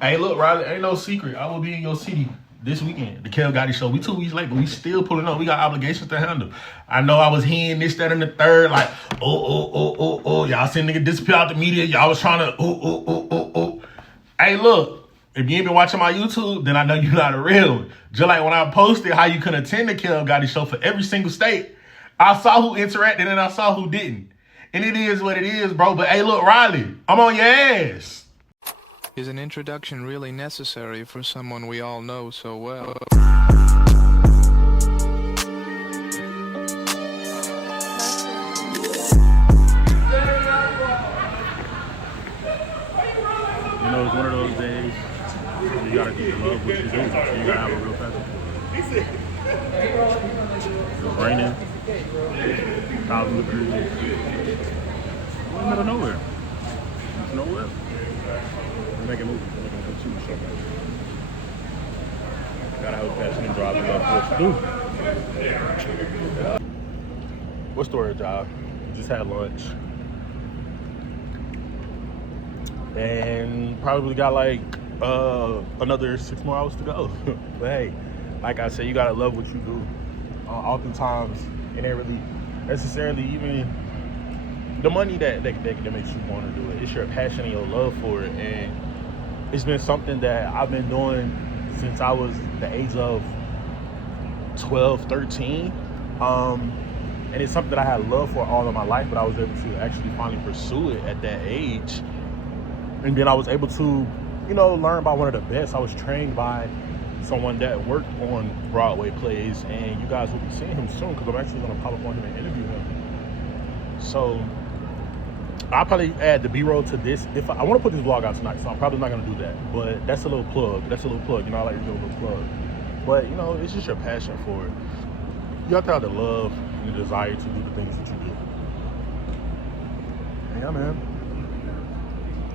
Hey, look, Riley, ain't no secret. I will be in your city this weekend. The Kel Gotti show. We 2 weeks late, but we still pulling up. We got obligations to handle. I know I was hearing this, that, and the third. Like, y'all seen nigga disappear out the media. Y'all was trying to, Hey, look, if you ain't been watching my YouTube, then I know you're not a real one. Just like when I posted how you can attend the Kel Gotti show for every single state, I saw who interacted and I saw who didn't. And it is what it is, bro. But hey, look, Riley, I'm on your ass. Is an introduction really necessary for someone we all know so well? You know, it's one of those days you gotta love what you do. So you gotta have a real passion for it. It's raining, thousands of degrees. We're in the middle of nowhere. It's nowhere. We're making movies. We're making a TV show. Gotta have a passion and drive and love what you do. What's the word, job? Just had lunch. And probably got like another 6 more hours to go. But hey, like I said, you gotta love what you do. Oftentimes, it ain't really necessarily even the money that makes you want to do it. It's your passion and your love for it. And it's been something that I've been doing since I was the age of 12, 13. And it's something that I had love for all of my life, but I was able to actually finally pursue it at that age. And then I was able to, learn by one of the best. I was trained by someone that worked on Broadway plays, and you guys will be seeing him soon because I'm actually going to pop up on him and interview him. So I'll probably add the B-roll to this. If I want to put this vlog out tonight, so I'm probably not going to do that. But that's a little plug. I like to do a little plug. But, it's just your passion for it. You have to have the love and the desire to do the things that you do. Yeah, man.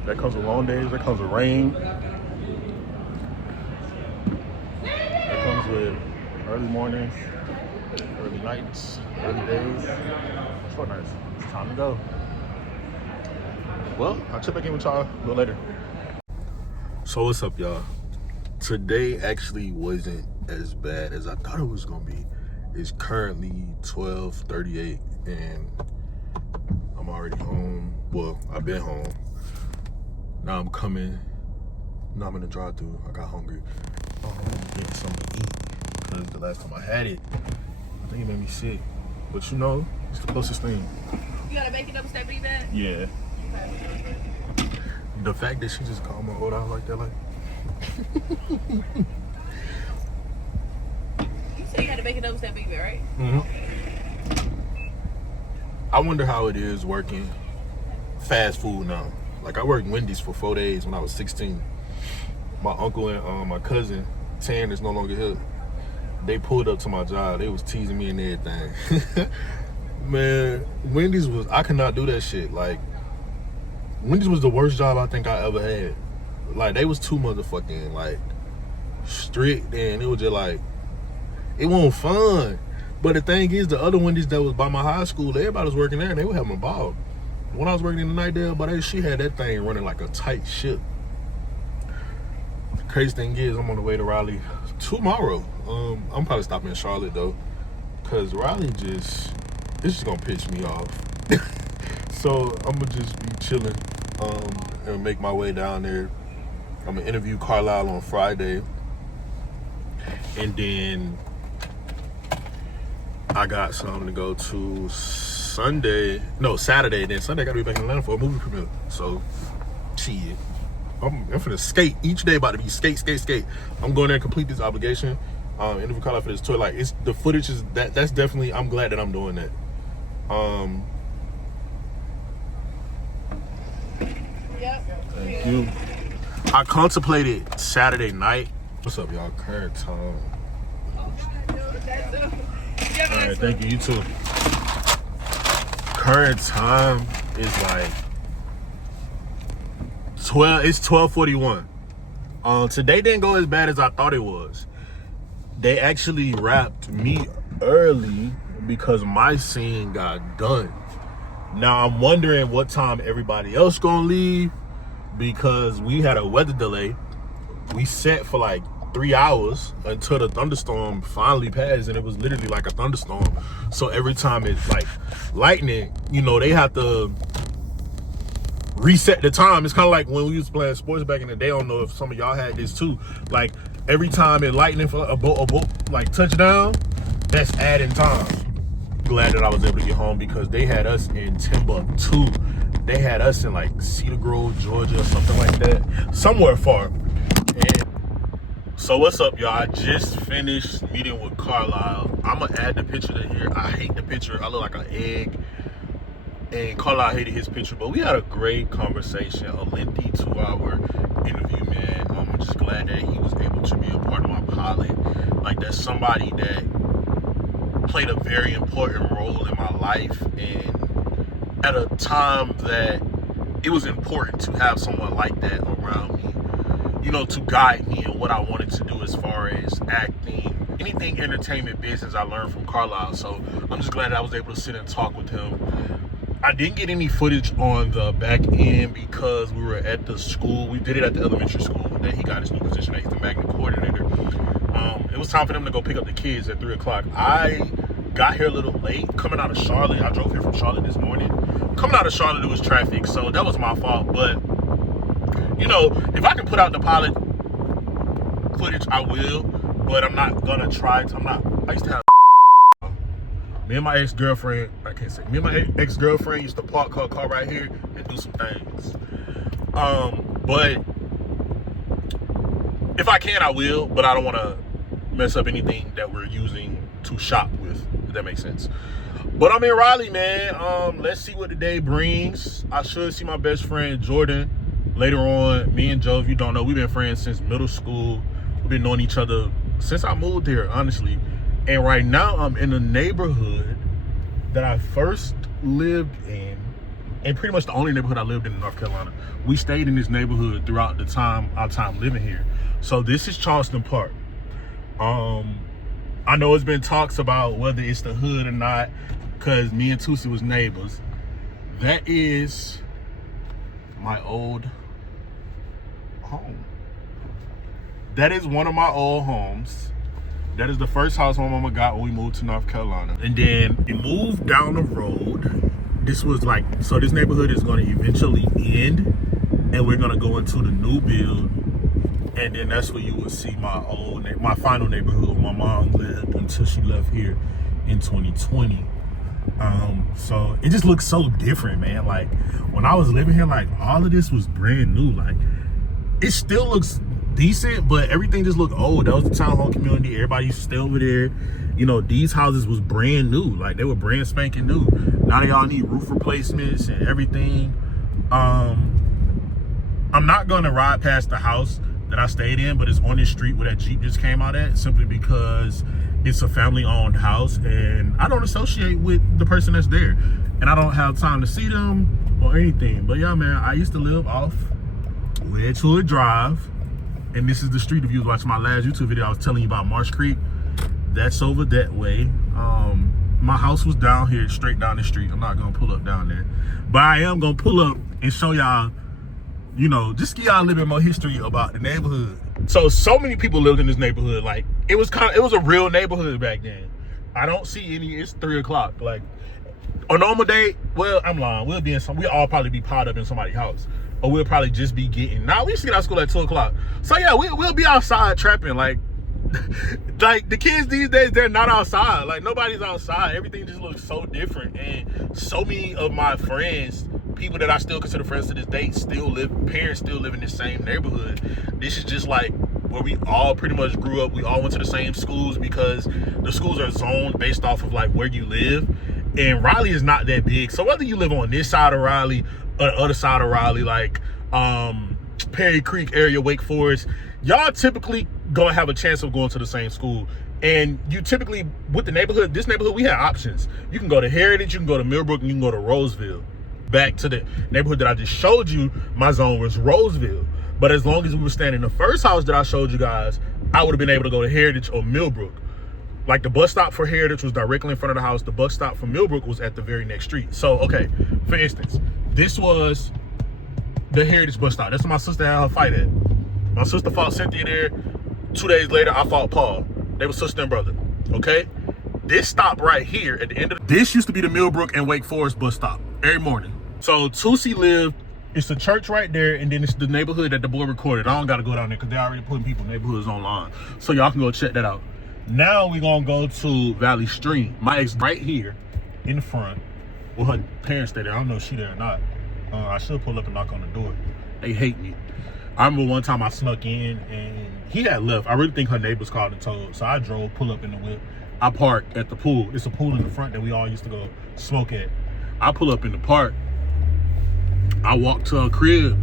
That comes with long days. That comes with rain. That comes with early mornings, early nights, early days. Short nights. It's time to go. Well, I'll check back in with y'all a little later. So what's up, y'all? Today actually wasn't as bad as I thought it was gonna be. It's currently 12:38 and I'm already home. Well, I've been home. Now I'm coming. Now I'm in the drive-thru. I got hungry. I'm getting something to eat because the last time I had it, I think it made me sick. But it's the closest thing. You gotta make it up, step it back? Yeah. The fact that she just called my old out like that, like. You said you had to make it up, step it back, right? Mm-hmm. I wonder how it is working fast food now. Like, I worked Wendy's for 4 days when I was 16. My uncle and my cousin, Tan, is no longer here. They pulled up to my job. They was teasing me and everything. Man, Wendy's I could not do that shit. Like, Wendy's was the worst job I think I ever had. Like, they was too motherfucking, like, strict, and it was just like, it wasn't fun. But the thing is, the other Wendy's that was by my high school, everybody was working there, and they were having a ball. When I was working in the night there, but she had that thing running like a tight ship. The crazy thing is, I'm on the way to Raleigh tomorrow. I'm probably stopping in Charlotte though, cause Raleigh it's just gonna piss me off. So I'm gonna just be chilling, and make my way down there. I'm gonna interview Carlisle on Friday, and then I got something to go to Saturday. Then Sunday I gotta be back in Atlanta for a movie premiere. So, shit. I'm finna skate. Each day about to be skate. I'm going there and complete this obligation. Interview Carlisle for this tour. Like, it's the footage is that's definitely, I'm glad that I'm doing that. Yep. Thank you. I contemplated Saturday night. What's up, y'all? Current time. Alright, thank you. You too. Current time is like 12. It's 12:41. Today didn't go as bad as I thought it was. They actually wrapped me early because my scene got done. Now I'm wondering what time everybody else gonna leave, because we had a weather delay We sat for like 3 hours until the thunderstorm finally passed, and it was literally like a thunderstorm. So every time it's like lightning, you know, they have to reset the time. It's kind of like when we was playing sports back in the day. I don't know if some of y'all had this too. Like every time it lightning for a boat like touchdown, that's adding time. Glad that I was able to get home because they had us in Timbuktu. They had us in like Cedar Grove, Georgia, or something like that, somewhere far. And so what's up, y'all? I just finished meeting with Carlisle. I'm gonna add the picture to here. I hate the picture. I look like an egg. And Carlisle hated his picture, but we had a great conversation, a lengthy 2-hour interview, man. I'm just glad that he was able to be a part of my pilot. Like, that's somebody that played a very important role in my life, and at a time that it was important to have someone like that around me, you know, to guide me in what I wanted to do as far as acting, anything entertainment business. I learned from Carlisle, so I'm just glad that I was able to sit and talk with him. I didn't get any footage on the back end because we were at the school. We did it at the elementary school that he got his new position at. He's the magnet coordinator. It was time for them to go pick up the kids at 3 o'clock. I got here a little late coming out of Charlotte. I drove here from Charlotte this morning. Coming out of Charlotte, it was traffic, so that was my fault. But, you know, if I can put out the pilot footage, I will. But I'm not gonna try to. I used to have me and my ex-girlfriend, me and my ex-girlfriend used to park her car right here and do some things. But if I can, I will, but I don't want to mess up anything that we're using to shop with, if that makes sense. But I'm in Raleigh, man. Let's see what the day brings. I should see my best friend, Jordan, later on. Me and Joe, if you don't know, we've been friends since middle school. We've been knowing each other since I moved here, honestly. And right now I'm in the neighborhood that I first lived in, and pretty much the only neighborhood I lived in North Carolina. We stayed in this neighborhood throughout our time living here. So this is Charleston Park. I know it's been talks about whether it's the hood or not, because me and Tusi was neighbors. That is my old home. That is one of my old homes. That is the first house my mama got when we moved to North Carolina. And then we moved down the road. This was like, so this neighborhood is gonna eventually end, and we're gonna go into the new build. And then that's where you will see my final neighborhood where my mom lived until she left here in 2020. So it just looks so different, man. Like when I was living here, like all of this was brand new. Like it still looks decent, but everything just looked old. That was the townhome community. Everybody used to stay over there. You know, these houses was brand new. Like they were brand spanking new. Now they all need roof replacements and everything. I'm not gonna ride past the house that I stayed in, but it's on this street where that Jeep just came out at, simply because it's a family-owned house and I don't associate with the person that's there, and I don't have time to see them or anything. But yeah, man, I used to live off Wedgewood Drive, and this is the street. If you was watching my last YouTube video, I was telling you about Marsh Creek. That's over that way. My house was down here, straight down the street. I'm not gonna pull up down there, but I am gonna pull up and show y'all, you know, just give y'all a little bit more history about the neighborhood. So many people lived in this neighborhood. Like it was a real neighborhood back then. I don't see any. It's 3 o'clock. Like a normal day, well, I'm lying. We'll all probably be piled up in somebody's house, or we'll probably just be getting. Now we used to get out of school at 2 o'clock. So yeah, we'll be outside trapping. Like the kids these days, they're not outside. Like nobody's outside. Everything just looks so different. And so many of my friends, people that I still consider friends to this day, parents still live in the same neighborhood. This is just like where we all pretty much grew up. We all went to the same schools because the schools are zoned based off of like where you live. And Raleigh is not that big. So whether you live on this side of Raleigh or the other side of Raleigh, like Perry Creek area, Wake Forest, y'all typically gonna have a chance of going to the same school. And you typically, with this neighborhood, we have options. You can go to Heritage, you can go to Millbrook, and you can go to Roseville. Back to the neighborhood that I just showed you, my zone was Roseville. But as long as we were staying in the first house that I showed you guys, I would have been able to go to Heritage or Millbrook. Like the bus stop for Heritage was directly in front of the house. The bus stop for Millbrook was at the very next street. So, okay, for instance, this was the Heritage bus stop. That's where my sister had her fight at. My sister fought Cynthia there. 2 days later, I fought Paul. They were sister and brother, okay? This stop right here at the end of this used to be the Millbrook and Wake Forest bus stop every morning. So Tusi lived, it's the church right there, and then it's the neighborhood that the boy recorded. I don't gotta go down there because they're already putting people neighborhoods online. So y'all can go check that out. Now we gonna go to Valley Stream. My ex right here in the front. Well, her parents stay there. I don't know if she there or not. I should pull up and knock on the door. They hate me. I remember one time I snuck in and he had left. I really think her neighbors called and told. So I drove, pull up in the whip. I park at the pool. It's a pool in the front that we all used to go smoke at. I pull up in the park. I walk to her crib.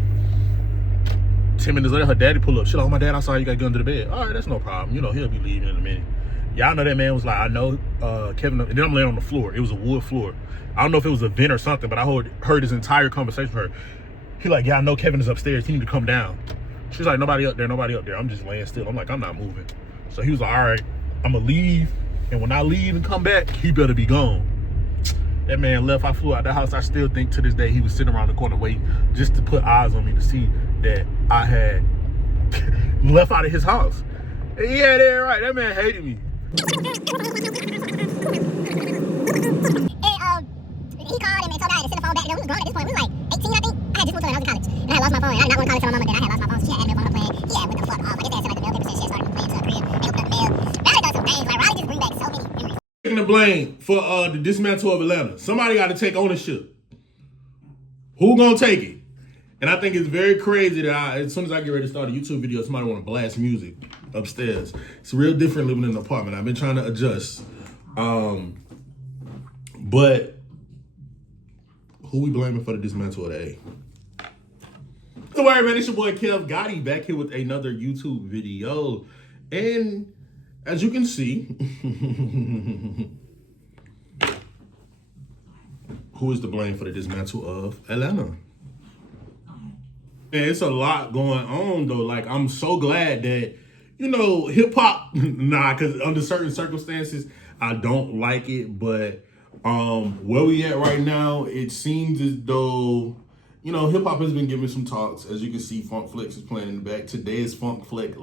10 minutes later, her daddy pull up. She's like, oh, my dad, I saw you got gunned to the bed. All right, that's no problem. You know, he'll be leaving in a minute. Y'all know that man was like, I know Kevin, and then I'm laying on the floor. It was a wood floor. I don't know if it was a vent or something, but I heard his entire conversation with her. He like, yeah, I know Kevin is upstairs. He need to come down. She's like, nobody up there, nobody up there. I'm just laying still. I'm like, I'm not moving. So he was like, all right, I'm gonna leave. And when I leave and come back, he better be gone. That man left. I flew out the house. I still think to this day he was sitting around the corner waiting just to put eyes on me to see that I had left out of his house. And yeah, they're right. That man hated me. He called him and told I had to send the phone back. We was grown at this point. We was like 18, I think. I had just moved to when I was in college. And I had lost my phone. And I did not want to call and tell my mama that I had lost my phone. So she had added me on her plan. Yeah, what the fuck? Like his dad said, like the mail paper said she had started playing to the crib. They opened up the mail. Riley done some things. Like Riley just bring back so many memories. Taking the blame for the dismantle of Atlanta. Somebody got to take ownership. Who gonna take it? And I think it's very crazy that as soon as I get ready to start a YouTube video, somebody want to blast music upstairs. It's real different living in an apartment. I've been trying to adjust. But who we blaming for the dismantle of the A? So all right, man, it's your boy Kev Gotti back here with another YouTube video. And as you can see, who is to blame for the dismantle of Atlanta? And it's a lot going on though. Like, I'm so glad that, you know, hip hop, because under certain circumstances, I don't like it. But where we at right now, it seems as though, you know, hip hop has been giving some talks. As you can see, Funk Flex is playing in the back. Today is Funk Flex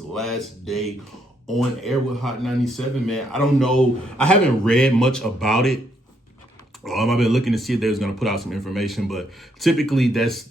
last day on air with Hot 97, man. I don't know. I haven't read much about it. I've been looking to see if they was going to put out some information, but typically that's,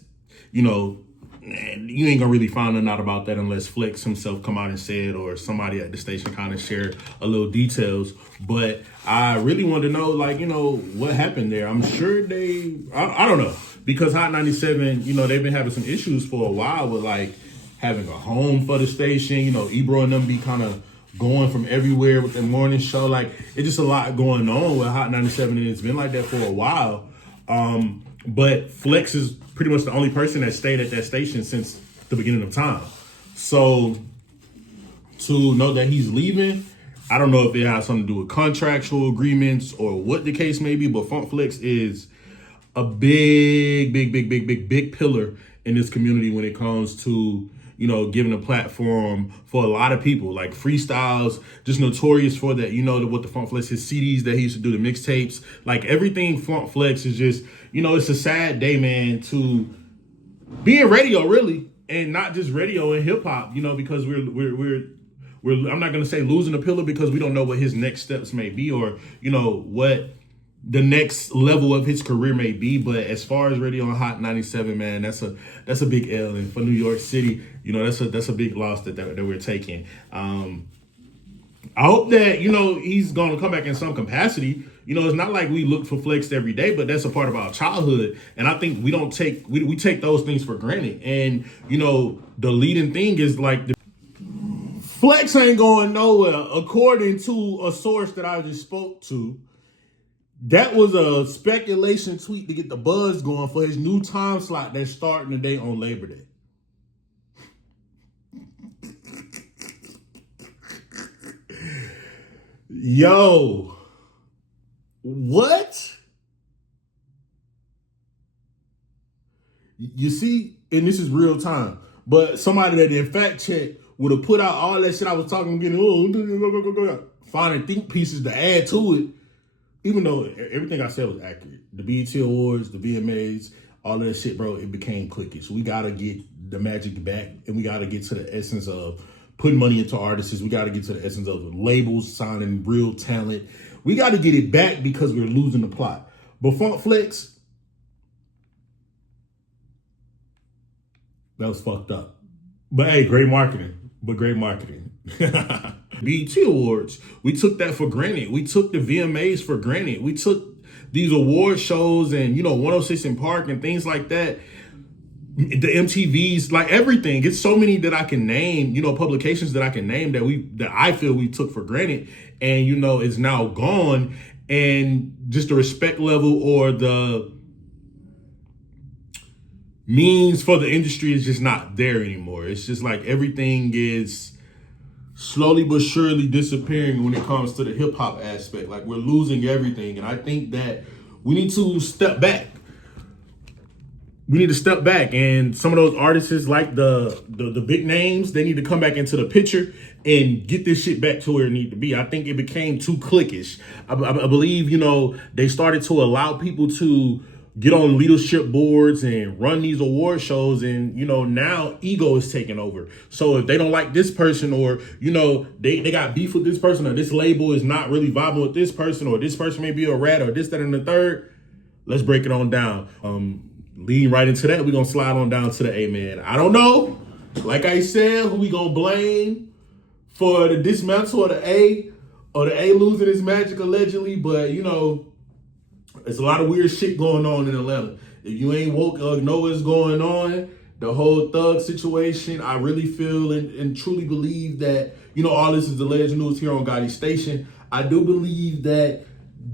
you know, you ain't gonna really find nothing out about that unless Flex himself come out and say it or somebody at the station kind of share a little details. But I really want to know, like, you know, what happened there. I'm sure I don't know, because Hot 97, you know, they've been having some issues for a while with like having a home for the station. You know, Ebro and them be kind of going from everywhere with their morning show. Like, it's just a lot going on with Hot 97, and it's been like that for a while. But Flex is pretty much the only person that stayed at that station since the beginning of time. So to know that he's leaving, I don't know if it has something to do with contractual agreements or what the case may be, but Funk Flex is a big pillar in this community when it comes to, you know, giving a platform for a lot of people. Like freestyles, just notorious for that. You know, what the Funk Flex, his CDs that he used to do, the mixtapes, like everything Funk Flex is just, you know, it's a sad day, man, to be in radio, really, and not just radio and hip hop, you know, because we're I'm not gonna say losing a pillar, because we don't know what his next steps may be or, you know, what the next level of his career may be. But as far as radio and Hot 97, man, that's a big L. And for New York City, you know, that's a big loss that we're taking. I hope that, you know, he's going to come back in some capacity. You know, it's not like we look for Flex every day, but that's a part of our childhood. And I think we take those things for granted. And, you know, the leading thing is like Flex ain't going nowhere. According to a source that I just spoke to, that was a speculation tweet to get the buzz going for his new time slot that's starting today on Labor Day. Yo, what? You see, and this is real time, but somebody that in fact check would have put out all that shit I was talking, finding think pieces to add to it, even though everything I said was accurate. The BET Awards, the VMAs, all of that shit, bro, it became cliquish. We gotta get the magic back, and we gotta get to the essence of putting money into artists. We gotta get to the essence of labels signing real talent. We gotta get it back because we're losing the plot. But Funk Flex, that was fucked up. But hey, great marketing. BET Awards, we took that for granted. We took the VMAs for granted. We took these award shows and, 106 in Park and things like that. The MTVs, like everything. It's so many that I can name, publications that I can name that I feel we took for granted. And, it's now gone. And just the respect level or the means for the industry is just not there anymore. It's just like everything is slowly but surely disappearing when it comes to the hip hop aspect. Like, we're losing everything. And I think that we need to step back. And some of those artists, like the big names, they need to come back into the picture and get this shit back to where it needs to be. I think it became too cliquish. I believe, they started to allow people to get on leadership boards and run these award shows, and now ego is taking over. So if they don't like this person, or they got beef with this person, or this label is not really vibing with this person, or this person may be a rat, or this, that, and the third, let's break it on down. Leading right into that, we're gonna slide on down to the A, man. I don't know, like I said, who we gonna blame for the dismantle of the A, or the A losing his magic allegedly, but there's a lot of weird shit going on in Atlanta. If you ain't woke or know what's going on, the whole thug situation, I really feel and truly believe that, all this is alleged news here on Gotti Station. I do believe that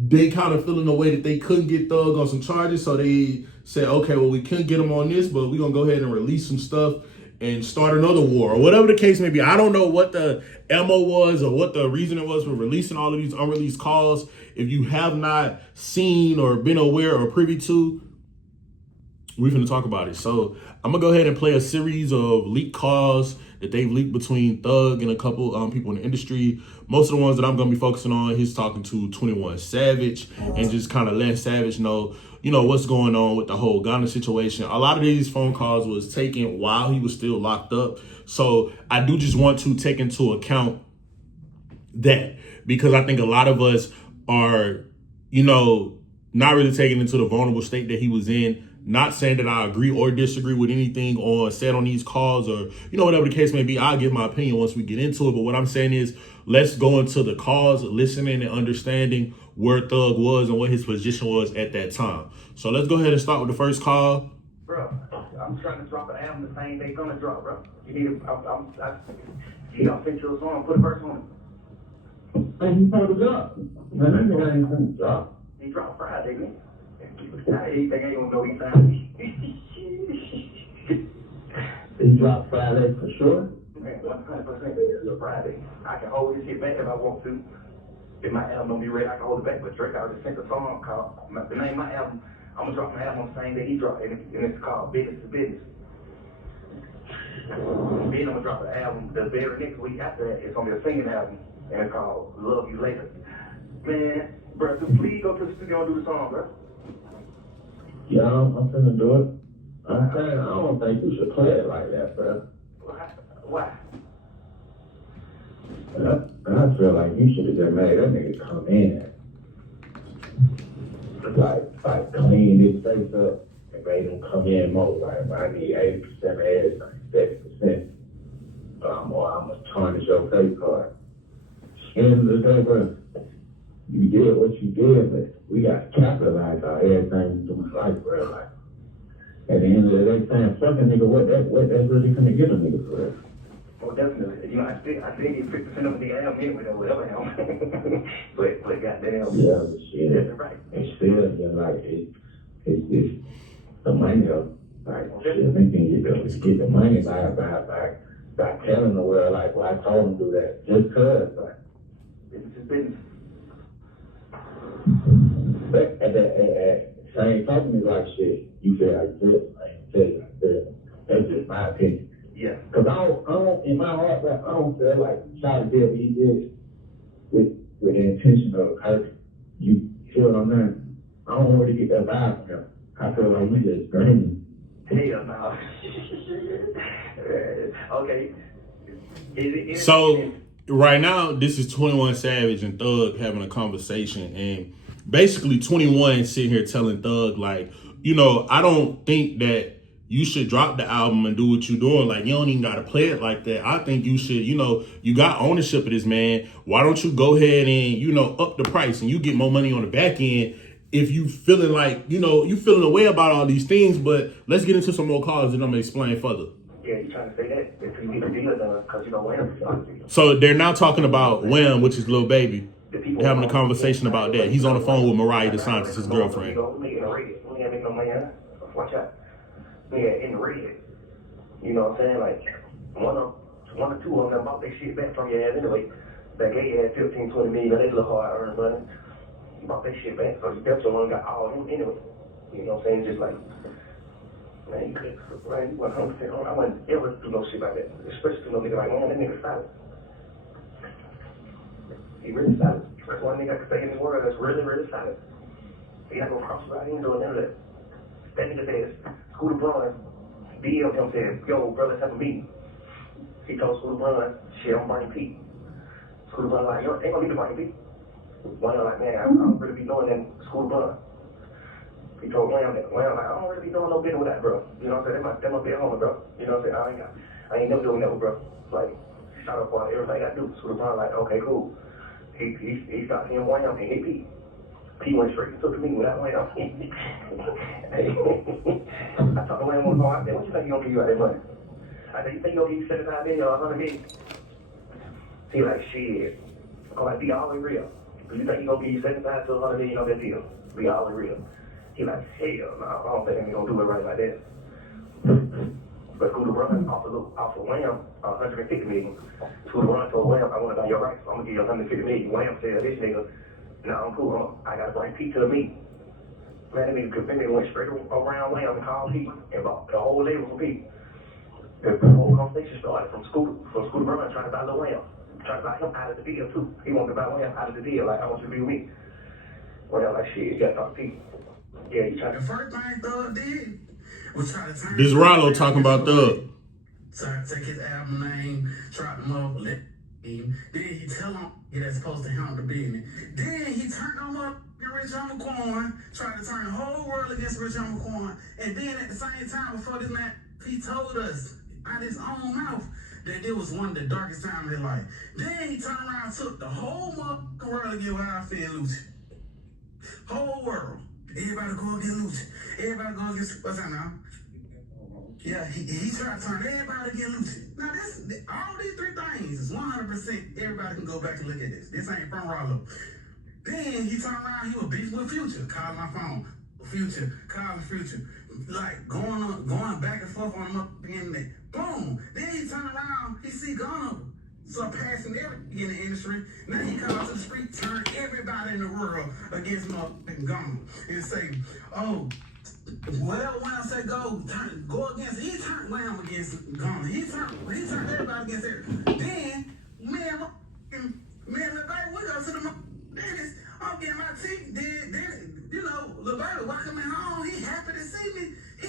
they kind of feeling the way that they couldn't get Thug on some charges, so they said, okay, well, we couldn't get him on this, but we're going to go ahead and release some stuff and start another war, or whatever the case may be. I don't know what the MO was or what the reason it was for releasing all of these unreleased calls. If you have not seen or been aware or privy to, we're going to talk about it. So I'm going to go ahead and play a series of leaked calls that they've leaked between Thug and a couple people in the industry. Most of the ones that I'm going to be focusing on, he's talking to 21 Savage and just kind of let Savage know, what's going on with the whole Gunna situation. A lot of these phone calls was taken while he was still locked up. So I do just want to take into account that, because I think a lot of us are, not really taking into the vulnerable state that he was in. Not saying that I agree or disagree with anything said on these calls, or, whatever the case may be. I'll give my opinion once we get into it. But what I'm saying is, let's go into the calls, listening and understanding where Thug was and what his position was at that time. So let's go ahead and start with the first call. Bro, I'm trying to drop an album the same day Gunna drop, bro. You need I'll send you a song, put a verse on it. Hey, you supposed to drop. Man, that nigga ain't gonna drop. He dropped Friday, man. He think I ain't gonna know he signed. He dropped Friday for sure. Man, 100% it's a Friday. I can hold this shit back if I want to. If my album don't be ready, I can hold it back. But Drake already sent a song called, the name of my album, I'm gonna drop my album on the same day he dropped, and it's called Business to Business. Then I'm gonna drop the album the very next week after that. It's gonna be a singing album, and it's called Love You Later. Man, bro, please go to the studio and do the song, bro. Yeah, I'm finna do it. I'm saying, I don't think you should play it like that, bro. Why? I feel like you should have just made that nigga come in. Like clean his face up and made him come in more. Like, I need 80% of everything, 70%. I'm gonna tarnish your face card. End of the day, bro, you did what you did, but we got to capitalize on everything we do in life, bro. Like, at the end of the day, saying, fuck a nigga, what that's really gonna get a nigga for real. Oh, definitely. I still need 50% of the album anyway, or whatever album. but goddamn. Yeah, but shit. That's right. It's still, like, it's the money of, like, shit, thinking you get the money by telling the world, like, well, I told him to do that, just cause, like. Business is business. But at the same time, it's like, shit, you feel like this, I ain't tell you like this. That's just my opinion. Yeah. Cause I don't, in my heart, I don't feel like Charlie did what he did with the intention of hurting. You feel what I'm saying? I don't really get that vibe from him. I feel like we just green. Hell no. Okay. So right now, this is 21 Savage and Thug having a conversation, and basically 21 sitting here telling Thug, like, you know, I don't think that you should drop the album and do what you're doing. Like, you don't even got to play it like that. I think you should, you know, you got ownership of this, man. Why don't you go ahead and, you know, up the price and you get more money on the back end if you feeling like, you know, you feeling a way about all these things. But let's get into some more calls and I'm going to explain further. Yeah, you trying to say that if you need a deal done because you don't win. So they're now talking about Wham, which is Lil Baby. They're having a conversation about that. He's on the phone with Mariah DeSantis, his girlfriend. Watch out. Yeah, in the red. You know what I'm saying? Like, one or two of them bought their shit back from your ass anyway. That gave you had 15, 20 million, they look hard earned money. Bought their shit back, so you definitely one got all of them anyway. You know what I'm saying? Just like, man, you could, man, you 100% on. I wouldn't ever do no shit like that. Especially to no nigga like, man, that nigga solid. He really solid. That's one nigga I can say in the world that's really, really solid. He not gonna cross you out, he ain't doing none of that. That nigga says, Scooter Braun, BL him said, yo, bro, let's have a meeting. He told Scooter Braun, shit, I'm Barney P. Scooter Braun like, yo, ain't gonna need to Barney P. Wham like, man, I don't really be doing that Scooter Braun. He told Wham that, Wham like, I don't really be doing no business with that, bro. You know what I'm saying? That might be a homie, bro. You know what I'm saying? I ain't never doing that with bro. Like, shout out for everything I do. Scooter Braun like, okay, cool. He started seeing Wham and hit P. P went straight to me without Wham. I talked to Wham on the phone. I said, what you think he gonna give you out of that money? I said, you think he gonna give you 75 million or 100 million? He like, shit. I'm like, be always real. Do you think he gonna give you 75 to 100 million on that deal? Be always real. He like, hell no, I don't think he's gonna do it right like that. But Scooter Braun offered Wham 150 million. Scooter Braun told Wham, I want to buy your rights, so I'm gonna give you 150 million. Wham said, this nigga, no, I'm cool. I gotta bring Pete to the meeting. Man, that nigga went straight around Wham and called Pete and bought the whole label for Pete. The whole conversation started from Scooter Braun trying to buy Lil Wham. Trying to buy him out of the deal too. He wanted to buy Wham out of the deal, like, I want you to be with me. Wham like, shit, you gotta talk to Pete. Yeah, you trying to... The first thing Thug did was try to turn... This is Rollo talking about Thug. Take his album name, trap him up, let him. Then he tell him that's supposed to handle the business. Then he turned him up Rich Homie Quan, tried to turn the whole world against Rich Homie Quan. And then at the same time, before this man, he told us out his own mouth that it was one of the darkest times of his life. Then he turned around and took the whole motherfucking world against how I feel Lucci. Whole world. Everybody go against Lucci. Everybody go against, what's that now? Yeah, he tried to turn everybody against Lucci. Now all these three things is 100%, everybody can go back and look at this. This ain't from Rollo. Then he turned around, he was beefing with Future, calling my phone. Future, calling Future. Like going back and forth on him up in the boom. Then he turned around, he see Gunna surpassing everything in the industry. Now he come out to the street, turn everybody in the world against motherfucking Gunna. And say, oh, whatever Wham said go against, he turned Wham against Gunna. He turned everybody against everybody. Then, man, Lil Baby, we go to the Dennis, I'm getting my teeth. Then, you know, Lil Baby walking me home, he happy to see me. He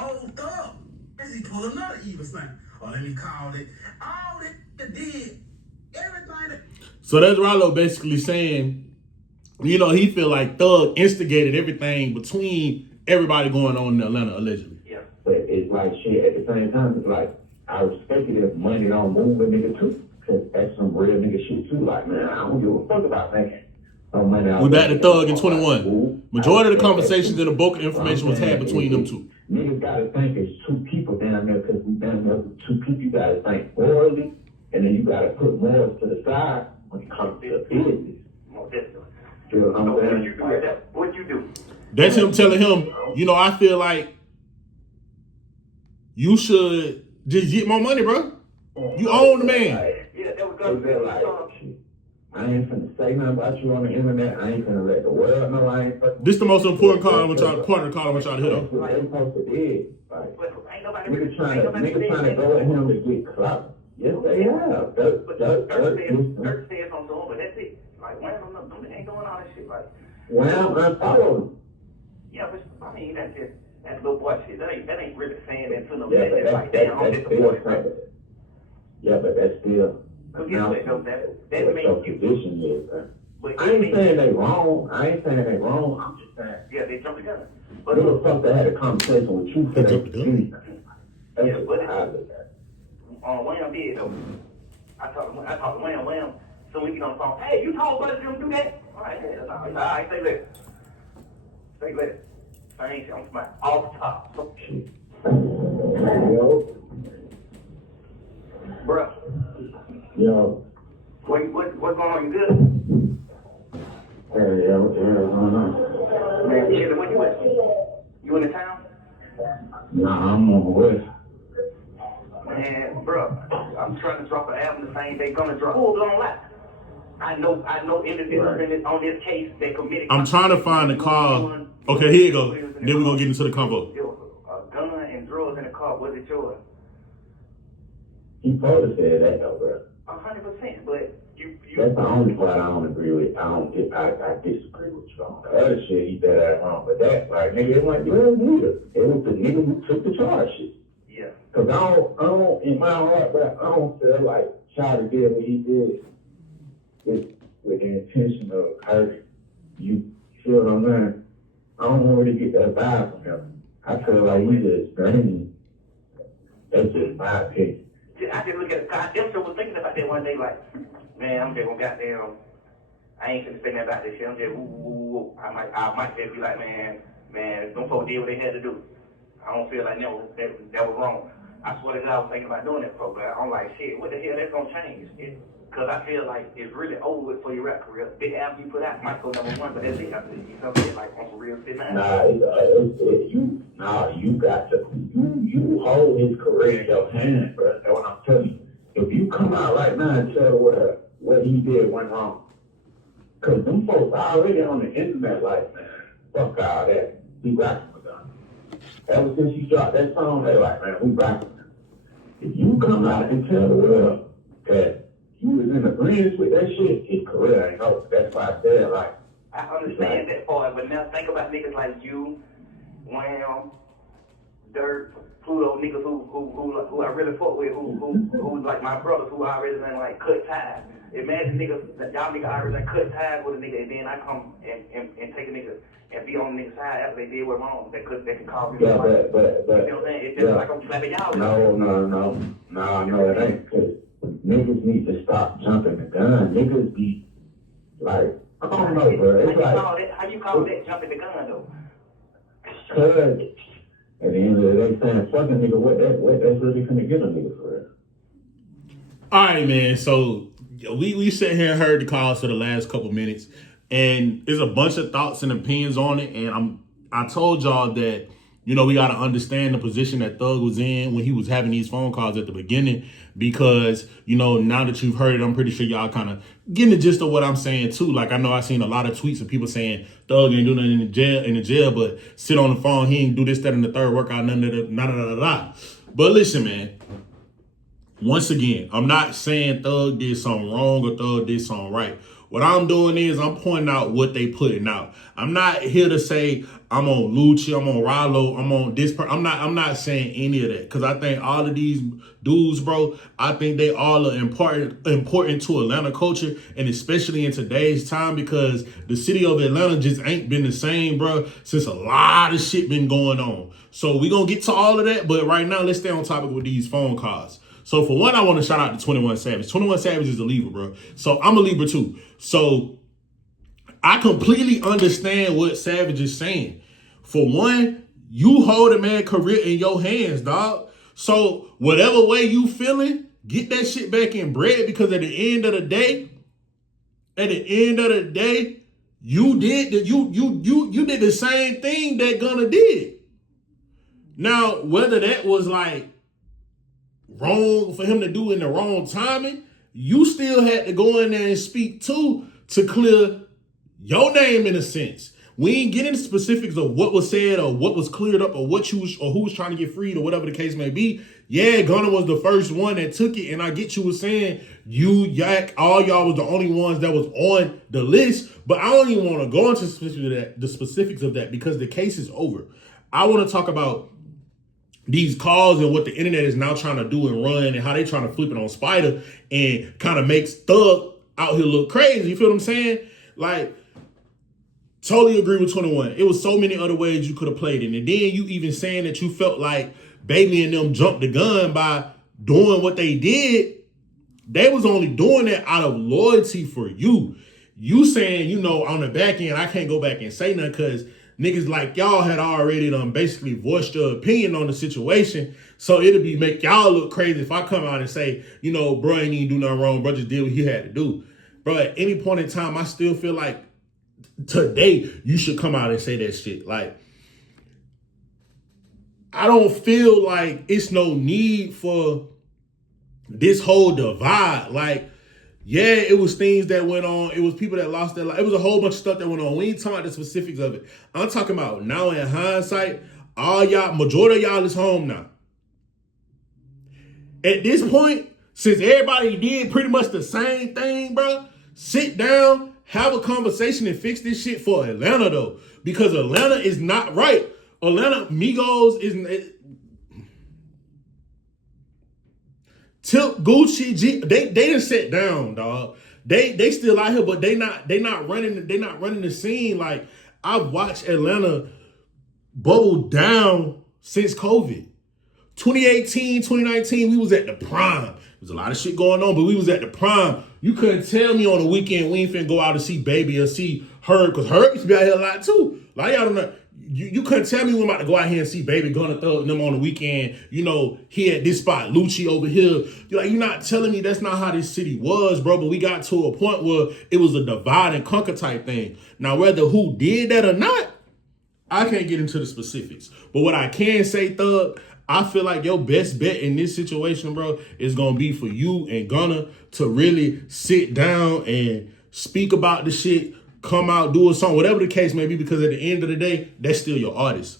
old Thug. As he pull another evil thing. Or let me call it. All that did, everything that... So that's Rollo basically saying, you know, he feel like Thug instigated everything between everybody going on in Atlanta, allegedly. Yeah. But it's like, shit, at the same time, it's like, I respect it if money don't move a nigga too. Cause that's some real nigga shit too. Like, man, I don't give a fuck about that. We back to Thug in 21. Majority of the conversations and the bulk of information was had between them two. Niggas gotta think it's two people down there because we down there with two people. You gotta think orally, and then you gotta put more to the side when it comes to the business. You know what I'm saying? What you do? That's him telling him, you know, I feel like you should just get more money, bro. You own the man. Yeah, that was good. I ain't finna say nothing about you on the internet. I ain't finna let the world know I ain't. This the most important call I'm trying to hit on. They supposed to do. Like, niggas trying to go at him to get clout. Yes, they have. Dirt says I'm doing, but that's it. Like, Wham ain't doing all that shit. Like, Wham unfollowed him. Yeah, but I mean, that's little boy shit. That ain't really saying that to them. Yeah, That's but just like, damn, I'm disappointed, bro. Yeah, but that's still. But guess what, though? That what makes your you. position is, man. But I ain't saying they wrong. I'm just saying. Yeah, they jumped the gun. But They were supposed to have a conversation with you for They jumped the gun? That's Yeah, just but how I look at it. Wham did though. I talked to Wham. So we get on the phone. Hey, you told Buddy to do that? All right, stay there. Stay there. I ain't on my off the top. So, Yo, bruh, yo, what's going on? You good? hey, yo, what's going on? Man, Chili, where you at? You in the town? Nah, I'm on the west. Man, bruh, I'm trying to drop an album the same day Gunna drop. Full blown lie. I know individuals on this case that committed. I'm trying to find the car. Okay, here you go. Then we're gonna get into the combo. There was a gun and drugs in the car. Was it yours? He probably said that though, bro. 100%, but you. That's the only part I don't agree with. I disagree with you on. The other shit, he said that wrong. But that, like, nigga, it wasn't neither. It was the nigga who took the charge shit. Yeah. Cause I don't, in my heart, but I don't feel like Shawty did what he did with the intention of hurting you. Feel what I'm saying? I don't really get that vibe from him. I feel like he just draining. That's just my opinion. I just look at it. I damn sure was thinking about that one day, like, man, I'm just gonna goddamn. I ain't gonna say nothing about this shit. I'm just woo. I might just be like, man, them folks did what they had to do. I don't feel like that was wrong. I swear to God, I was thinking about doing that program. I'm like, shit, what the hell that's gonna change? Because I feel like it's really over with for your rap career. Big album you put out might go #1, but that's it. After this, you know what I'm saying? Like on some real shit now. You got to, you hold his career in your hands, bro. That's what I'm telling you. If you come out right now and tell what he did went wrong, because them folks already on the internet like, man, fuck all that. He rapping with them. Ever since you dropped that song, they like, man, we rapping. If you come out and tell the world that you was in agreement with that shit, his career ain't over. That's why I said, like, I understand that part, but now think about niggas like you, Wham, Dirt, Pluto, niggas who I really fuck with, who like my brothers, who I already been like cut ties. Imagine niggas, y'all niggas already done cut ties with a nigga, and then I come and take a nigga and be on the nigga's side after they did what wrong. They can call me. Yeah, but you know what I'm saying? It's just like I'm slapping y'all. No, it ain't. Cause niggas need to stop jumping the gun. Niggas be like, I don't know, bro. It's how you call that jumping the gun though? Cause at the end of the day, saying fuck a nigga, what that's really gonna get a nigga for real. All right, man. So we sat here and heard the calls for the last couple minutes, and there's a bunch of thoughts and opinions on it. And I told y'all that, you know, we got to understand the position that Thug was in when he was having these phone calls at the beginning, because, you know, now that you've heard it, I'm pretty sure y'all kind of getting the gist of what I'm saying too. Like, I know I've seen a lot of tweets of people saying Thug ain't do nothing in the jail, but sit on the phone, he ain't do this, that, and the third, workout, none of the. But listen, man. Once again, I'm not saying Thug did something wrong or Thug did something right. What I'm doing is I'm pointing out what they putting out. I'm not here to say I'm on Lucci, I'm on Rollo, I'm on this. I'm not saying any of that, because I think all of these dudes, bro, I think they all are important to Atlanta culture, and especially in today's time, because the city of Atlanta just ain't been the same, bro, since a lot of shit been going on. So we gonna get to all of that, but right now let's stay on topic with these phone calls. So for one, I want to shout out to 21 Savage. 21 Savage is a Libra, bro. So I'm a Libra too. So I completely understand what Savage is saying. For one, you hold a man's career in your hands, dog. So whatever way you feeling, get that shit back in bread, because at the end of the day, you did the same thing that Gunna did. Now, whether that was like wrong for him to do in the wrong timing, you still had to go in there and speak to clear your name in a sense. We ain't getting the specifics of what was said or what was cleared up or what you was, or who was trying to get freed or whatever the case may be. Yeah, Gunna was the first one that took it, and I get you was saying you, Yak, all y'all was the only ones that was on the list, but I don't even want to go into the specifics of that because the case is over. I want to talk about these calls and what the internet is now trying to do and run and how they trying to flip it on Spider and kind of makes Thug out here look crazy. You feel what I'm saying? Like, totally agree with 21. It was so many other ways you could have played it. And then you even saying that you felt like Baby and them jumped the gun by doing what they did. They was only doing that out of loyalty for you. You saying, you know, on the back end, I can't go back and say nothing because niggas like y'all had already basically voiced your opinion on the situation. So it'll be make y'all look crazy if I come out and say, you know, bro ain't even do nothing wrong. Bro just did what he had to do. Bro, at any point in time, I still feel like today you should come out and say that shit. Like, I don't feel like it's no need for this whole divide. Like, yeah, it was things that went on. It was people that lost their life. It was a whole bunch of stuff that went on. We ain't talking about the specifics of it. I'm talking about now in hindsight, all y'all, majority of y'all is home now. At this point, since everybody did pretty much the same thing, bro, sit down, have a conversation and fix this shit for Atlanta though. Because Atlanta is not right. Atlanta, Migos isn't. Tip, Gucci, G, they didn't sit down, dog. They still out here, but they not running the scene. Like, I've watched Atlanta bubble down since COVID. 2018, 2019, we was at the prime. There's a lot of shit going on, but we was at the prime. You couldn't tell me on the weekend we ain't finna go out to see Baby or see Herb, because Herb used to be out here a lot too. Like, y'all don't know. You couldn't tell me we about to go out here and see Baby Gunna Thug and them on the weekend. You know, he at this spot, Lucci over here. You're not telling me that's not how this city was, bro. But we got to a point where it was a divide and conquer type thing. Now, whether who did that or not, I can't get into the specifics. But what I can say, Thug, I feel like your best bet in this situation, bro, is going to be for you and Gunna to really sit down and speak about the shit, come out, do a song, whatever the case may be, because at the end of the day, that's still your artist.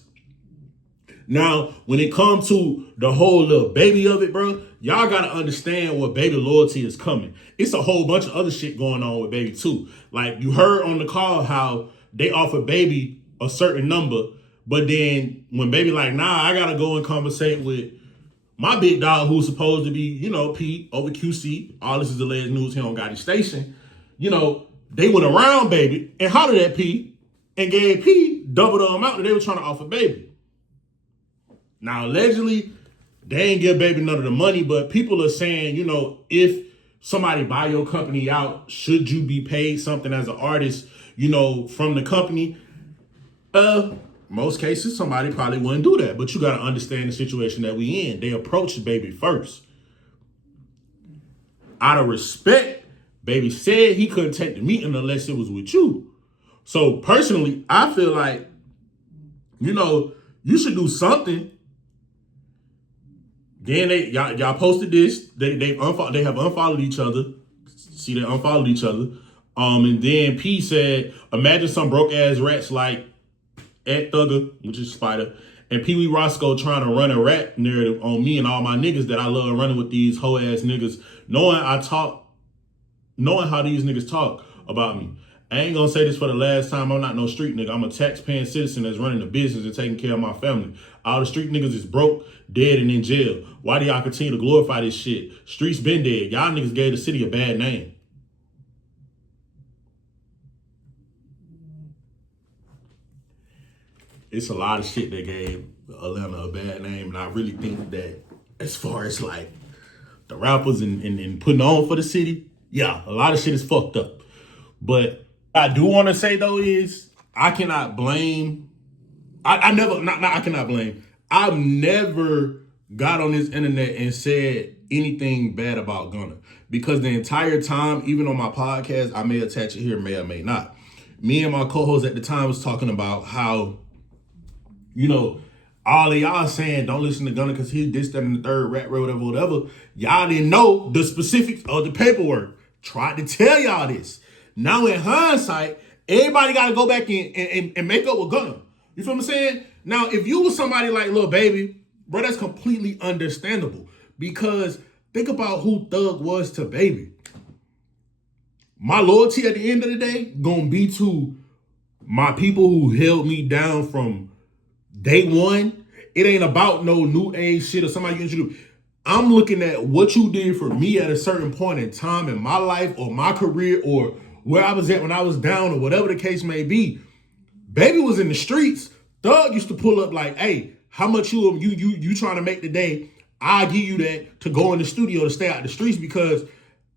Now, when it comes to the whole little Baby of it, bro, y'all got to understand where Baby loyalty is coming. It's a whole bunch of other shit going on with Baby too. Like, you heard on the call how they offer Baby a certain number, but then when Baby like, nah, I got to go and conversate with my big dog who's supposed to be, you know, Pete over QC. All this is alleged news here on Gotti Station. You know, they went around Baby and hollered at P and gave P double the amount that they were trying to offer Baby. Now, allegedly, they ain't give Baby none of the money, but people are saying, you know, if somebody buy your company out, should you be paid something as an artist, you know, from the company? Most cases, somebody probably wouldn't do that, but you got to understand the situation that we in. They approached Baby first. Out of respect, Baby said he couldn't take the meeting unless it was with you. So personally, I feel like, you know, you should do something. Then y'all posted this. They have unfollowed each other. See, they unfollowed each other. And then P said, imagine some broke ass rats like at Thugger, which is Spider, and Pee Wee Roscoe trying to run a rap narrative on me and all my niggas that I love running with these hoe ass niggas, knowing how these niggas talk about me. I ain't gonna say this for the last time. I'm not no street nigga. I'm a tax-paying citizen that's running a business and taking care of my family. All the street niggas is broke, dead, and in jail. Why do y'all continue to glorify this shit? Streets been dead. Y'all niggas gave the city a bad name. It's a lot of shit that gave Atlanta a bad name, and I really think that as far as like the rappers and putting on for the city, yeah, a lot of shit is fucked up. But I do want to say though is I cannot blame. I've never got on this internet and said anything bad about Gunna, because the entire time, even on my podcast, I may attach it here, may or may not. Me and my co-host at the time was talking about how, you know, all of y'all saying don't listen to Gunna because he's this, that, and the third, rap, whatever. Y'all didn't know the specifics of the paperwork. Tried to tell y'all this. Now in hindsight, Everybody got to go back and make up with Gunna. You feel what I'm saying? Now, if you was somebody like Lil Baby, bro, that's completely understandable. Because think about who Thug was to Baby. My loyalty at the end of the day gonna be to my people who held me down from day one. It ain't about no new age shit or somebody you introduce. I'm looking at what you did for me at a certain point in time in my life or my career or where I was at when I was down or whatever the case may be. Baby was in the streets. Thug used to pull up like, hey, how much you trying to make today? I'll give you that to go in the studio to stay out the streets because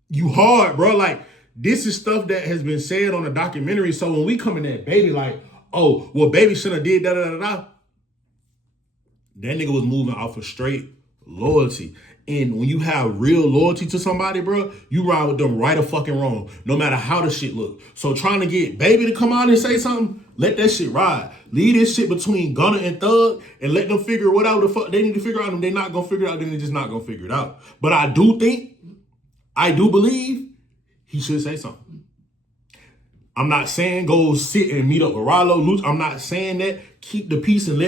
you hard, bro. Like, this is stuff that has been said on the documentary. So when we come in at Baby like, oh, well, Baby shouldn't have did da-da-da-da. That nigga was moving off of straight loyalty. And when you have real loyalty to somebody, bro, you ride with them right or fucking wrong, no matter how the shit look. So trying to get Baby to come out and say something, let that shit ride. Leave this shit between Gunna and Thug and let them figure whatever the fuck they need to figure out. And if they're not gonna figure it out, then they're just not gonna figure it out. But I do believe he should say something. I'm not saying go sit and meet up with Rollo, Luch. I'm not saying that. Keep the peace and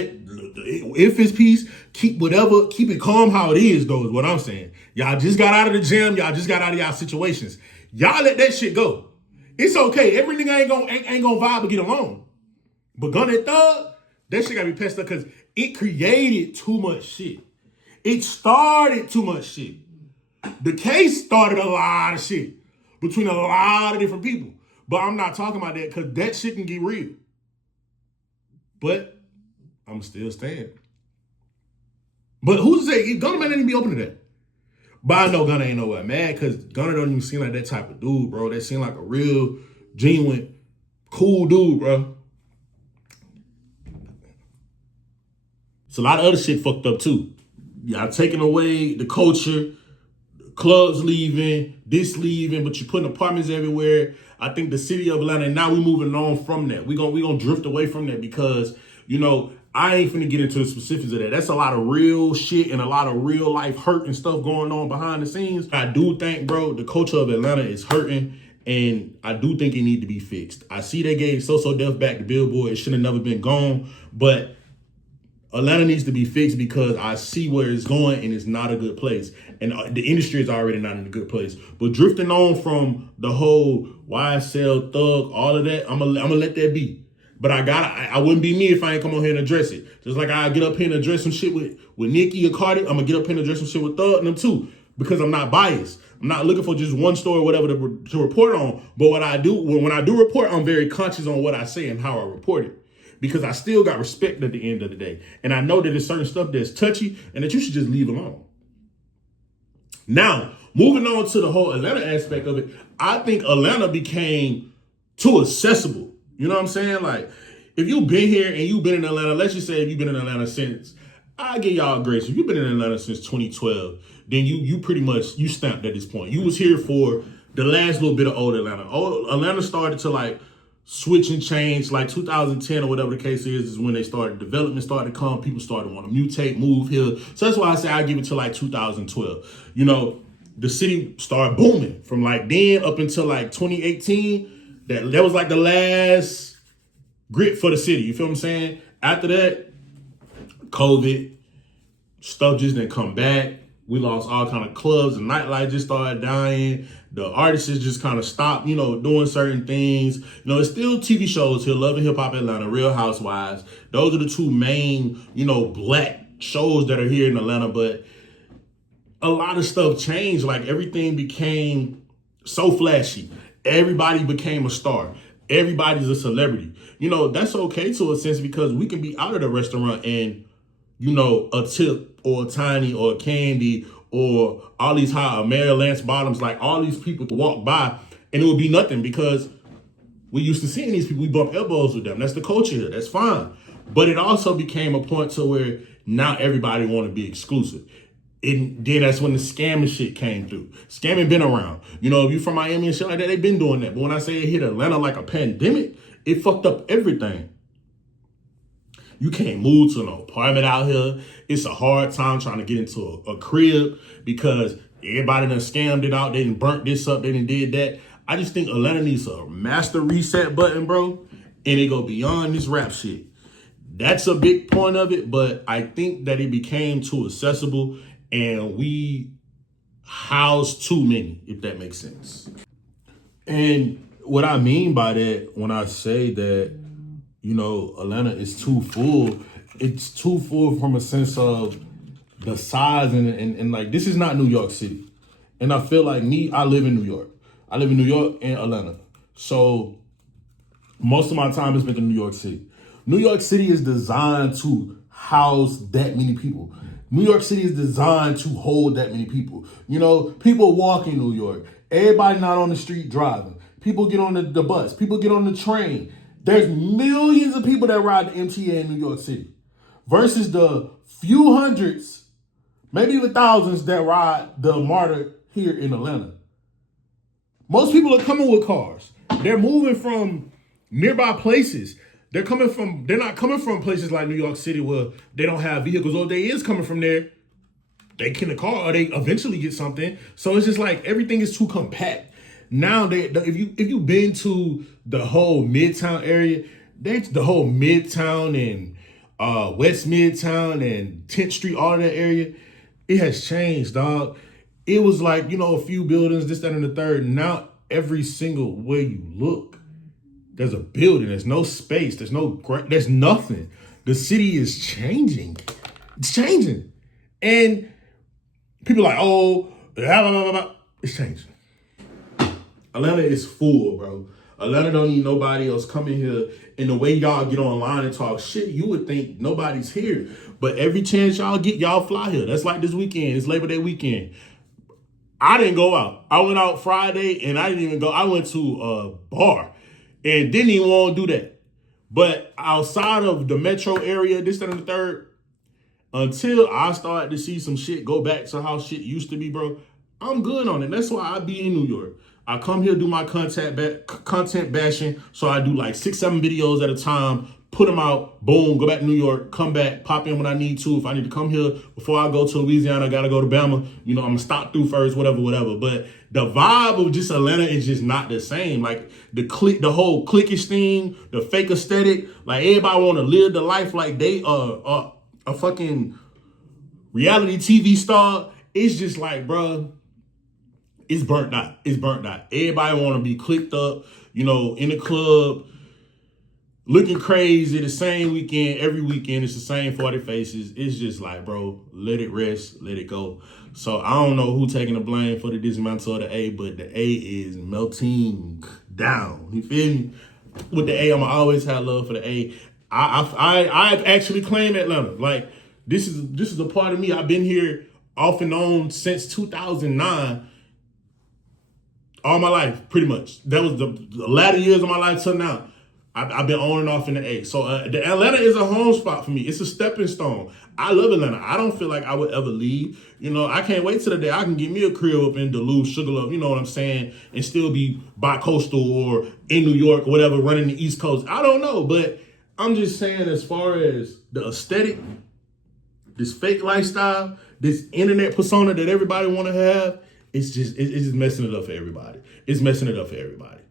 if it's peace, keep it calm how it is, though, is what I'm saying. Y'all just got out of the gym. Y'all just got out of y'all situations. Y'all let that shit go. It's okay. Every nigga ain't gonna vibe and get along. But Gunna and Thug, that shit gotta be pissed up because it created too much shit. It started too much shit. The case started a lot of shit between a lot of different people. But I'm not talking about that because that shit can get real. But I'm still staying. But who's to say Gunna might not even be open to that? But I know Gunna ain't nowhere mad because Gunna don't even seem like that type of dude, bro. That seem like a real, genuine, cool dude, bro. It's a lot of other shit fucked up too. Y'all taking away the culture, clubs leaving, this leaving, but you're putting apartments everywhere. I think the city of Atlanta, and now we moving on from that. We gonna drift away from that because, you know, I ain't finna get into the specifics of that. That's a lot of real shit and a lot of real life hurt and stuff going on behind the scenes. I do think, bro, the culture of Atlanta is hurting, and I do think it need to be fixed. I see they gave So Def back to Billboard. It should have never been gone, but Atlanta needs to be fixed because I see where it's going and it's not a good place. And the industry is already not in a good place. But drifting on from the whole YSL, Thug, all of that, I'm gonna let that be. But I wouldn't be me if I ain't come on here and address it. Just like I get up here and address some shit with Nicki or Cardi, I'm gonna get up here and address some shit with Thug and them too. Because I'm not biased. I'm not looking for just one story or whatever to report on. But what I do, when I do report, I'm very conscious on what I say and how I report it. Because I still got respect at the end of the day. And I know that there's certain stuff that's touchy and that you should just leave alone. Now, moving on to the whole Atlanta aspect of it, I think Atlanta became too accessible. You know what I'm saying? Like, if you've been here and you've been in Atlanta, let's just say if you've been in Atlanta since, I give y'all grace. If you've been in Atlanta since 2012, then you pretty much, you stamped at this point. You was here for the last little bit of old Atlanta. Old Atlanta started to like switch and change, like 2010 or whatever the case is when they started, development started to come, people started to want to mutate, move here. So that's why I say I give it to like 2012. You know, the city started booming from like then up until like 2018. That was like the last grit for the city. You feel what I'm saying? After that, COVID, stuff just didn't come back. We lost all kind of clubs and nightlife just started dying. The artists just kind of stopped, you know, doing certain things. You know, it's still TV shows here, Love and Hip Hop Atlanta, Real Housewives. Those are the two main, you know, black shows that are here in Atlanta. But a lot of stuff changed. Like everything became so flashy. Everybody became a star. Everybody's a celebrity. You know, that's okay to a sense because we can be out of the restaurant and, you know, a tip or a tiny or a candy or all these high Mary Lance Bottoms, like all these people walk by and it would be nothing because we used to seeing these people, we bump elbows with them. That's the culture here. That's fine. But it also became a point to where now everybody want to be exclusive. And then that's when the scamming shit came through. Scamming been around. You know, if you from Miami and shit like that, they've been doing that. But when I say it hit Atlanta like a pandemic, it fucked up everything. You can't move to an apartment out here. It's a hard time trying to get into a crib because everybody done scammed it out. They done burnt this up. They done did that. I just think Atlanta needs a master reset button, bro, and it go beyond this rap shit. That's a big point of it, but I think that it became too accessible and we house too many, if that makes sense. And what I mean by that, when I say that, you know, Atlanta is too full, it's too full from a sense of the size and like, this is not New York City. And I feel like I live in New York. I live in New York and Atlanta. So most of my time is spent in New York City. New York City is designed to house that many people. New York City is designed to hold that many people. You know, people walk in New York. Everybody not on the street driving. People get on the bus. People get on the train. There's millions of people that ride the MTA in New York City versus the few hundreds, maybe even thousands that ride the MARTA here in Atlanta. Most people are coming with cars. They're moving from nearby places. They're not coming from places like New York City where they don't have vehicles, or if they is coming from there, they get a car or they eventually get something. So it's just like everything is too compact. Now if you've been to the whole Midtown area, the whole Midtown and West Midtown and 10th Street, all that area, it has changed, dog. It was like, you know, a few buildings, this, that, and the third. Now every single way you look, there's a building. There's no space. There's nothing. The city is changing. It's changing. And people are like, oh, blah, blah, blah, blah. It's changing. Atlanta is full, bro. Atlanta don't need nobody else coming here. And the way y'all get online and talk shit, you would think nobody's here. But every chance y'all get, y'all fly here. That's like this weekend. It's Labor Day weekend. I didn't go out. I went out Friday and I didn't even go. I went to a bar and didn't even want to do that. But outside of the metro area, this, that, and the third, until I started to see some shit go back to how shit used to be, bro, I'm good on it. That's why I be in New York. I come here, do my content bashing. So I do like 6-7 videos at a time, put them out, boom, go back to New York, come back, pop in when I need to. If I need to come here before I go to Louisiana, I got to go to Bama. You know, I'm going to stop through first, whatever. But the vibe of just Atlanta is just not the same. Like the whole cliquish thing, the fake aesthetic, like everybody want to live the life like they are a fucking reality TV star. It's just like, bro, it's burnt out. It's burnt out. Everybody want to be clicked up, you know, in the club, looking crazy the same weekend. Every weekend, it's the same 40 faces. It's just like, bro, let it rest, let it go. So I don't know who taking the blame for the dismantle of the A, but the A is melting down. You feel me? With the A, I'm always have love for the A. I've actually claimed Atlanta. Like this is a part of me. I've been here off and on since 2009. All my life, pretty much. That was the latter years of my life till now. I've been on and off in the A. So the Atlanta is a home spot for me. It's a stepping stone. I love Atlanta. I don't feel like I would ever leave. You know, I can't wait till the day I can get me a crib up in Duluth, Sugarloaf, you know what I'm saying, and still be bi-coastal or in New York or whatever, running the East Coast. I don't know, but I'm just saying as far as the aesthetic, this fake lifestyle, this internet persona that everybody want to have, it's just messing it up for everybody. It's messing it up for everybody.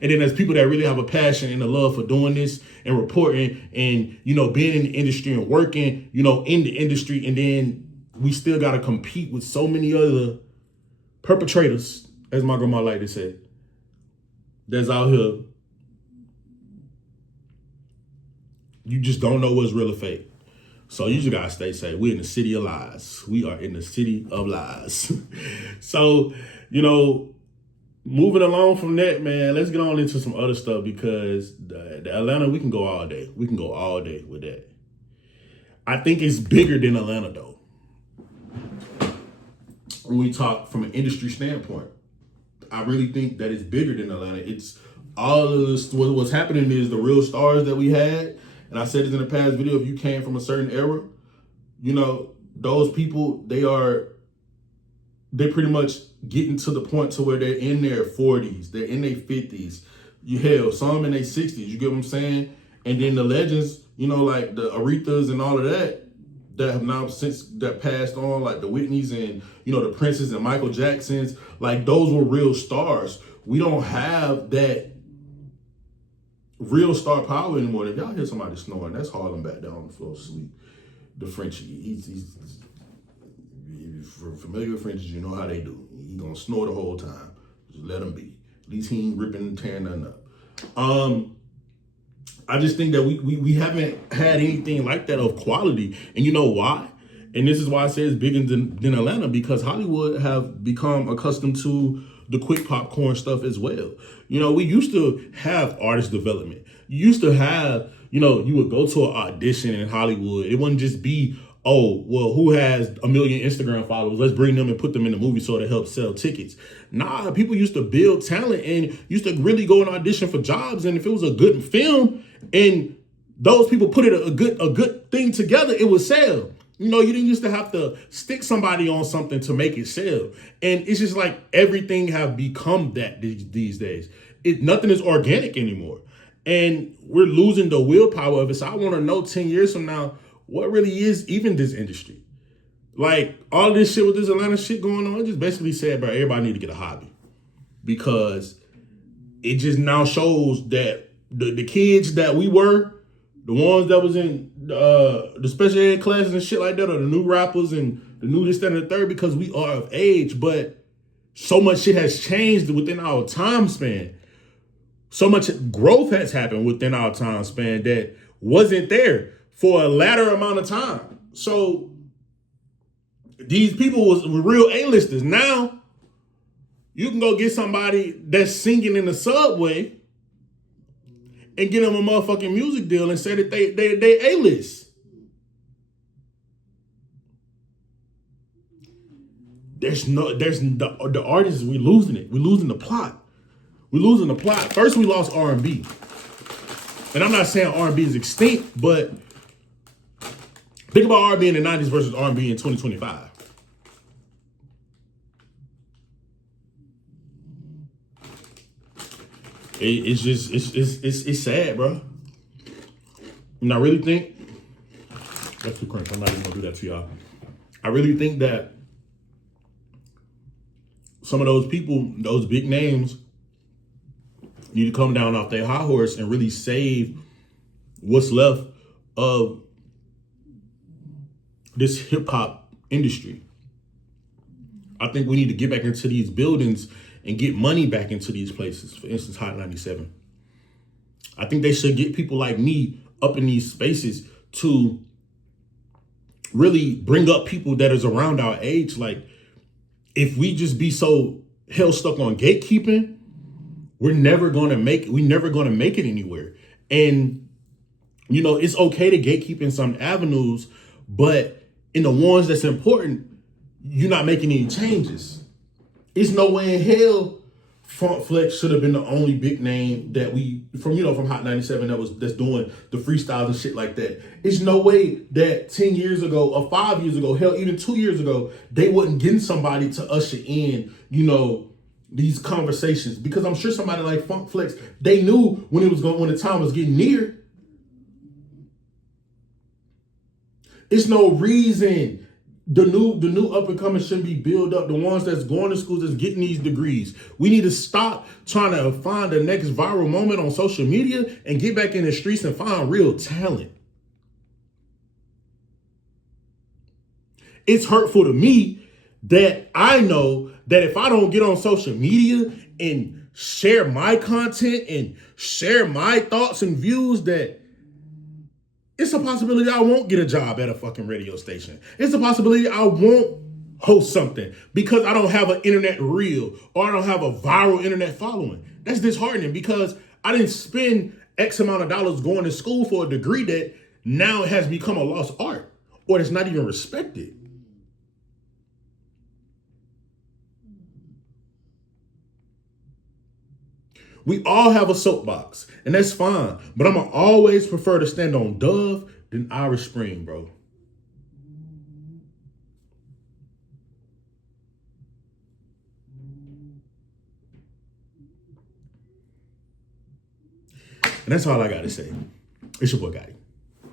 And then there's people that really have a passion and a love for doing this and reporting and, you know, being in the industry and working, you know, in the industry. And then we still got to compete with so many other perpetrators, as my grandma liked to say, that's out here. You just don't know what's real or fake. So you just gotta stay safe. We're in the city of lies. We are in the city of lies. So, you know, moving along from that, man, let's get on into some other stuff because the Atlanta, we can go all day. We can go all day with that. I think it's bigger than Atlanta, though. When we talk from an industry standpoint, I really think that it's bigger than Atlanta. It's all of this, what's happening is the real stars that we had. And I said this in a past video, if you came from a certain era, you know, those people, they're pretty much getting to the point to where they're in their 40s, they're in their 50s. Hell, some in their 60s, you get what I'm saying? And then the legends, you know, like the Arethas and all of that, that have now since that passed on, like the Whitneys and, you know, the Princes and Michael Jacksons, like those were real stars. We don't have that real star power anymore. If y'all hear somebody snoring, that's Harlem back down on the floor asleep. The Frenchie, he's for familiar with Frenchies, you know how they do. He gonna snore the whole time. Just let him be. At least he ain't ripping and tearing nothing up. I just think that we haven't had anything like that of quality. And you know why? And this is why I say it's bigger than Atlanta, because Hollywood have become accustomed to the quick popcorn stuff as well. You know, we used to have artist development. You used to have, you know, you would go to an audition in Hollywood. It wouldn't just be, oh, well, who has 1 million Instagram followers? Let's bring them and put them in the movie so to help sell tickets. Nah, people used to build talent and used to really go and audition for jobs. And if it was a good film and those people put it a good thing together, it would sell. You know, you didn't used to have to stick somebody on something to make it sell. And it's just like everything have become that these days. Nothing is organic anymore. And we're losing the willpower of it. So I want to know 10 years from now, what really is even this industry? Like all this shit with this Atlanta shit going on, it just basically said, bro, everybody need to get a hobby. Because it just now shows that the kids that we were, the ones that was in the special ed classes and shit like that, or the new rappers and the new this, that, and the third, because we are of age, but so much shit has changed within our time span. So much growth has happened within our time span that wasn't there for a latter amount of time. So these people were real A-listers. Now you can go get somebody that's singing in the subway and get them a motherfucking music deal and say that they A-list. The artists, we're losing it. We're losing the plot. We're losing the plot. First, we lost R&B. And I'm not saying R&B is extinct, but think about R&B in the 90s versus R&B in 2025. It's sad, bro. And I really think, that's too crunch. I'm not even gonna do that to y'all. I really think that some of those people, those big names, need to come down off their high horse and really save what's left of this hip hop industry. I think we need to get back into these buildings and get money back into these places. For instance, Hot 97. I think they should get people like me up in these spaces to really bring up people that is around our age. Like, if we just be so hell stuck on gatekeeping, we're never gonna make it anywhere. And you know, it's okay to gatekeep in some avenues, but in the ones that's important, you're not making any changes. It's no way in hell Funk Flex should have been the only big name that from Hot 97 that's doing the freestyles and shit like that. It's no way that 10 years ago or 5 years ago, hell, even 2 years ago, they wasn't getting somebody to usher in, you know, these conversations. Because I'm sure somebody like Funk Flex, they knew when the time was getting near. It's no reason the new up and coming shouldn't be built up. The ones that's going to schools, that's getting these degrees. We need to stop trying to find the next viral moment on social media and get back in the streets and find real talent. It's hurtful to me that I know that if I don't get on social media and share my content and share my thoughts and views, that it's a possibility I won't get a job at a fucking radio station. It's a possibility I won't host something because I don't have an internet reel or I don't have a viral internet following. That's disheartening because I didn't spend X amount of dollars going to school for a degree that now has become a lost art or it's not even respected. We all have a soapbox, and that's fine. But I'm going to always prefer to stand on Dove than Irish Spring, bro. And that's all I got to say. It's your boy, Gotti.